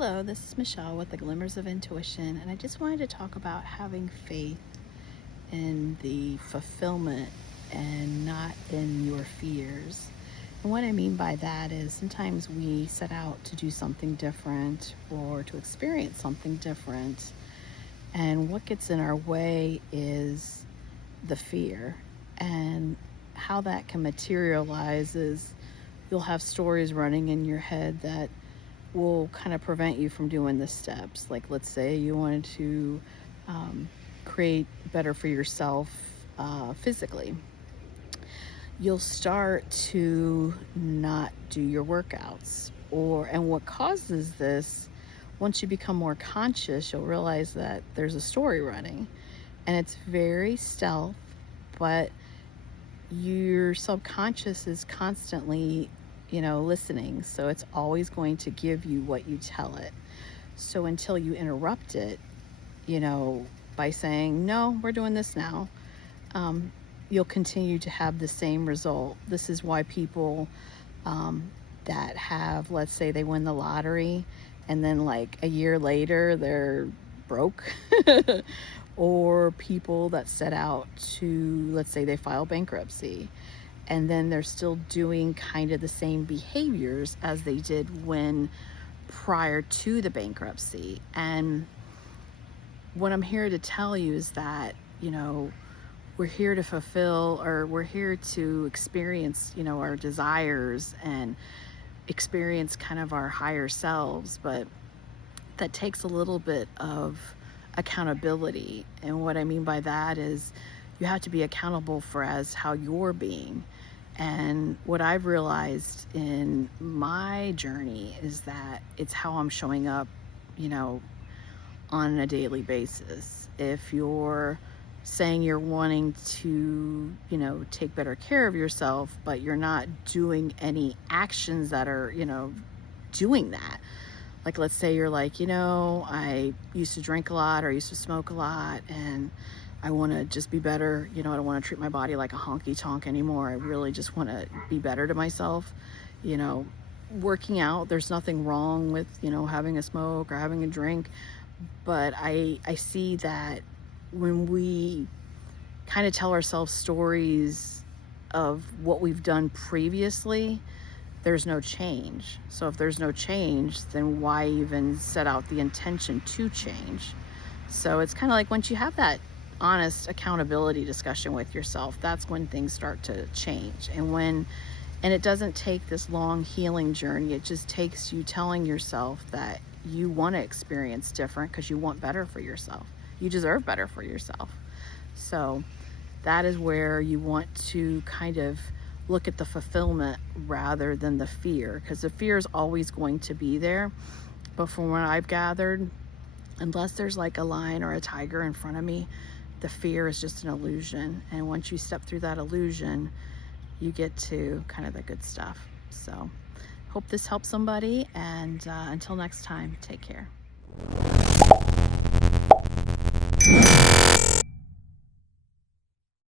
Hello, this is Michelle with the Glimmers of Intuition, and I just wanted to talk about having faith in the fulfillment and not in your fears. And what I mean by that is sometimes we set out to do something different or to experience something different, and what gets in our way is the fear. And how that can materialize is you'll have stories running in your head that will kind of prevent you from doing the steps. Like, let's say you wanted to create better for yourself physically. You'll start to not do your workouts, and what causes this, once you become more conscious, you'll realize that there's a story running, and it's very stealth, but your subconscious is constantly listening, so it's always going to give you what you tell it. So until you interrupt it, by saying, no, we're doing this now, you'll continue to have the same result. This is why people that have, let's say they win the lottery and then like a year later they're broke, or people that set out to, let's say they file bankruptcy, and then they're still doing kind of the same behaviors as they did when prior to the bankruptcy. And what I'm here to tell you is that, we're here to fulfill, or we're here to experience, our desires and experience kind of our higher selves, but that takes a little bit of accountability. And what I mean by that is you have to be accountable for how you're being. And what I've realized in my journey is that it's how I'm showing up, on a daily basis. If you're saying you're wanting to, take better care of yourself, but you're not doing any actions that are, doing that. Like, let's say you're like, I used to drink a lot, or I used to smoke a lot, and I want to just be better. I don't want to treat my body like a honky tonk anymore. I really just want to be better to myself. Working out, there's nothing wrong with, having a smoke or having a drink. But I see that when we kind of tell ourselves stories of what we've done previously, there's no change. So if there's no change, then why even set out the intention to change? So it's kind of like once you have that honest accountability discussion with yourself, that's when things start to change. And it doesn't take this long healing journey. It just takes you telling yourself that you want to experience different because you want better for yourself. You deserve better for yourself. So that is where you want to kind of look at the fulfillment rather than the fear, because the fear is always going to be there. But from what I've gathered, unless there's like a lion or a tiger in front of me, the fear is just an illusion. And once you step through that illusion, you get to kind of the good stuff. So hope this helps somebody, and until next time, take care.